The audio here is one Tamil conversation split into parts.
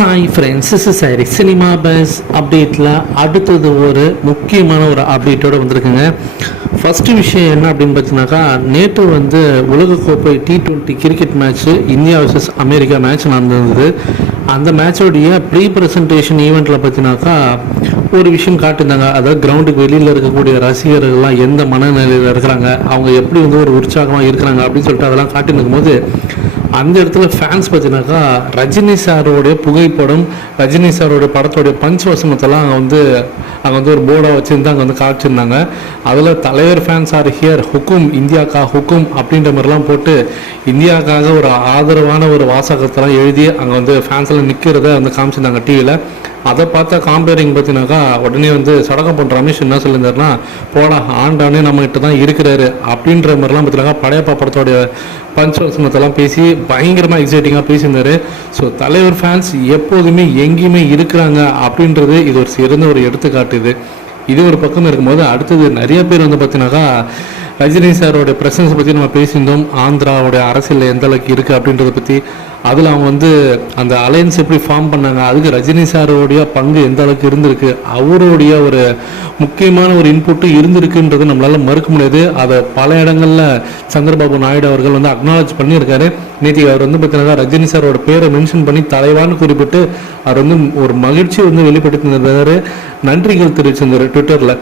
Hi friends, this is sorry cinema bus அப்டேட்டில் அடுத்தது ஒரு முக்கியமான ஒரு அப்டேட்டோடு வந்திருக்குங்க. ஃபஸ்ட்டு விஷயம் என்ன அப்படின்னு பார்த்தீங்கன்னாக்கா, நேற்று வந்து உலகக்கோப்பை T20 cricket match India versus America match நடந்தது. அந்த மேட்சோடைய ப்ரீ ப்ரெசன்டேஷன் ஈவெண்ட்டில் பார்த்தீங்கன்னாக்கா ஒரு விஷயம் காட்டியிருந்தாங்க. அதாவது கிரவுண்டுக்கு வெளியில் இருக்கக்கூடிய ரசிகர்கள்லாம் எந்த மனநிலையில் இருக்கிறாங்க, அவங்க எப்படி வந்து ஒரு உற்சாகமாக இருக்கிறாங்க அப்படின்னு சொல்லிட்டு அதெல்லாம் காட்டியிருக்கும் போது அந்த இடத்துல ஃபேன்ஸ் பார்த்தீங்கன்னாக்கா ரஜினி சாரோடைய புகைப்படம், ரஜினி சாரோடைய படத்தோடைய பஞ்ச் வசனத்தெல்லாம் அங்கே வந்து ஒரு போர்டாக வச்சுருந்து அங்கே வந்து காமிச்சிருந்தாங்க. அதில் தலைவர் ஃபேன்ஸ் ஆர் ஹியர், ஹுக்கும் இந்தியாக்கா ஹுக்கும் அப்படின்ற மாதிரிலாம் போட்டு இந்தியாவுக்காக ஒரு ஆதரவான ஒரு வாசகத்தெல்லாம் எழுதி அங்கே வந்து ஃபேன்ஸில் நிற்கிறத வந்து காமிச்சிருந்தாங்க டிவியில். அதை பார்த்தா காம்பேரிங் பார்த்தீங்கன்னாக்கா உடனே வந்து சடகம் பண்ணுற ரமேஷ் என்ன சொல்லியிருந்தாருன்னா, போடா ஆண்டானே நம்மகிட்ட தான் இருக்கிறாரு அப்படின்ற மாதிரிலாம் பார்த்தீங்கன்னா படையப்பா படத்தோடைய பஞ்சவசனத்தெல்லாம் பேசி பயங்கரமாக எக்ஸைட்டிங்காக பேசியிருந்தார். ஸோ தலைவர் ஃபேன்ஸ் எப்போதுமே எங்கேயுமே இருக்கிறாங்க அப்படின்றது இது ஒரு சிறந்த ஒரு எடுத்துக்காட்டுது. இது ஒரு பக்கம் இருக்கும்போது அடுத்தது நிறைய பேர் வந்து பார்த்தீங்கன்னாக்கா ரஜினி சாரோடைய ப்ரெசன்ஸை பற்றி நம்ம பேசியிருந்தோம். ஆந்திராவோடைய அரசியலில் எந்த அளவுக்கு இருக்குது அப்படின்றத பற்றி, அதில் அவங்க வந்து அந்த அலையன்ஸ் எப்படி ஃபார்ம் பண்ணாங்க, அதுக்கு ரஜினி சாரோடைய பங்கு எந்த அளவுக்கு இருந்திருக்கு, அவருடைய ஒரு முக்கியமான ஒரு இன்புட்டு இருந்திருக்குன்றது நம்மளால் மறுக்க முடியாது. அதை பல இடங்களில் சந்திரபாபு நாயுடு அவர்கள் வந்து அக்னாலஜ் பண்ணியிருக்காரு. நேற்று அவர் வந்து பார்த்தீங்கன்னா ரஜினி சாரோட பேரை மென்ஷன் பண்ணி தலைவான்னு குறிப்பிட்டு அவர் வந்து ஒரு மகிழ்ச்சி வந்து வெளிப்படுத்தியிருந்தார், நன்றிகள் தெரிவிச்சிருந்தார் ட்விட்டரில்.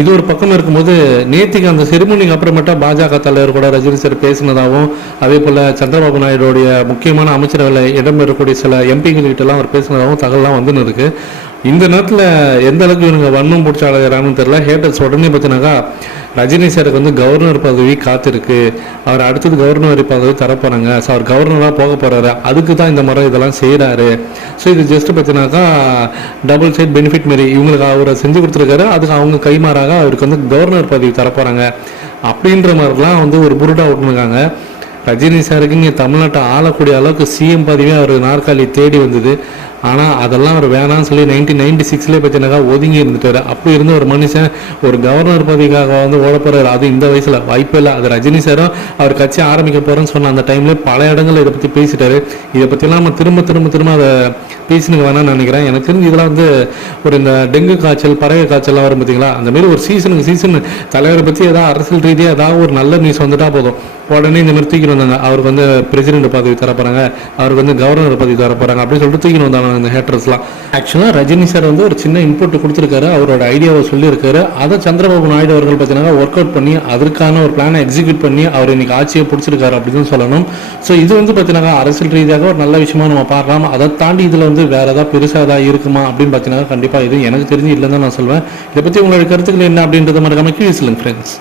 இது ஒரு பக்கம் இருக்கும்போது நேற்றுக்கு அந்த செரிமனிக்கு அப்புறமேட்டா பாஜக தலைவர் கூட ரஜினி சார் பேசினதாகவும், அதே போல் சந்திரபாபு நாயுடைய முக்கியமான அமைச்சரவையில் இடம்பெறக்கூடிய சில எம்பிங்கள்கிட்டலாம் அவர் பேசினதாகவும் தகவலாம் வந்துன்னு இருக்கு. இந்த நேரத்தில் எந்த அளவுக்கு இவங்க வன்மம் பிடிச்ச அழகிறாங்கன்னு தெரியல. ஹேட்டர்ஸ் உடனே பார்த்தீங்கன்னாக்கா ரஜினி சாருக்கு வந்து கவர்னர் பதவி காத்திருக்கு, அவர் அடுத்தது கவர்னர் பதவி தரப்போறாங்க, ஸோ அவர் கவர்னராக போக போறாரு, அதுக்கு தான் இந்த மாதிரி இதெல்லாம் செய்கிறாரு. ஸோ இது ஜஸ்ட் பார்த்தீங்கன்னாக்கா டபுள் சைட் பெனிஃபிட் மாரி இவங்களுக்கு அவரை செஞ்சு கொடுத்துருக்காரு, அதுக்கு அவங்க கைமாறாக அவருக்கு வந்து கவர்னர் பதவி தரப்போறாங்க அப்படின்ற மாதிரிலாம் வந்து ஒரு புருடா விட்டுருக்காங்க. ரஜினி சாருக்கு இங்கே தமிழ்நாட்டை ஆளக்கூடிய அளவுக்கு சிஎம் பதவியே அவர் நாற்காலி தேடி வந்தது. ஆனால் அதெல்லாம் அவர் வேணான்னு சொல்லி 1996 பார்த்தீங்கன்னாக்கா ஒதுங்கி இருந்துட்டார். அப்படி இருந்த ஒரு மனுஷன் ஒரு கவர்னர் பதவிக்காக வந்து ஓட போகிறார், அது இந்த வயசில் வாய்ப்பே இல்லை. அது ரஜினி சாரும் அவர் கட்சி ஆரம்பிக்க போகிறேன்னு சொன்ன அந்த டைம்ல பல இடங்களில் இதை பற்றி பேசிட்டாரு. இதை பற்றிலாம் நம்ம திரும்ப அதை பேசினுங்க வேணாம்னு நினைக்கிறேன். எனக்கு தெரிஞ்சு இதெல்லாம் வந்து ஒரு இந்த டெங்கு காய்ச்சல், பறவை காய்ச்சல்லாம் வரும் பார்த்தீங்களா, அந்த மாதிரி ஒரு சீசன் தலைவரை பற்றி ஏதாவது அரசியல் ரீதியாக ஏதாவது ஒரு நல்ல நியூஸ் வந்துட்டா போதும், உடனே இந்த மாதிரி தூக்கிட்டு வந்தாங்க. அவருக்கு வந்து பிரசிடென்ட் பதவி தரப்போறாங்க, அவருக்கு வந்து கவர்னர் பதவி தரப்போறாங்க அப்படின்னு சொல்லிட்டு தூக்கிட்டு வந்தாங்க இந்த ஹேட்டர்ஸ்லாம். ஆக்சுவலாக ரஜினி சார் வந்து ஒரு சின்ன இன்புட் கொடுத்துருக்காரு, அவரோட ஐடியாவை சொல்லியிருக்காரு. அதை சந்திரபாபு நாயுடு அவர்கள் பார்த்தீங்கன்னா ஒர்க் அவுட் பண்ணி அதற்கான ஒரு பிளானை எக்ஸிக்யூட் பண்ணி அவர் இன்னைக்கு ஆட்சியை பிடிச்சிருக்காரு அப்படின்னு சொல்லணும். ஸோ இது வந்து பார்த்தீங்கன்னா அரசியல் ரீதியாக ஒரு நல்ல விஷயமா நம்ம பார்க்கலாம். அதை தாண்டி இதில் வந்து வேற ஏதாவது பெருசாக ஏதாவது இருக்குமா அப்படின்னு பார்த்தீங்கன்னா கண்டிப்பாக இது எனக்கு தெரிஞ்சு இல்லைன்னு தான் நான் சொல்வேன். இதை பற்றி உங்களோட கருத்துக்கள் என்ன அப்படின்றத மறக்காம கீழே சொல்லுங்க ஃப்ரெண்ட்ஸ்.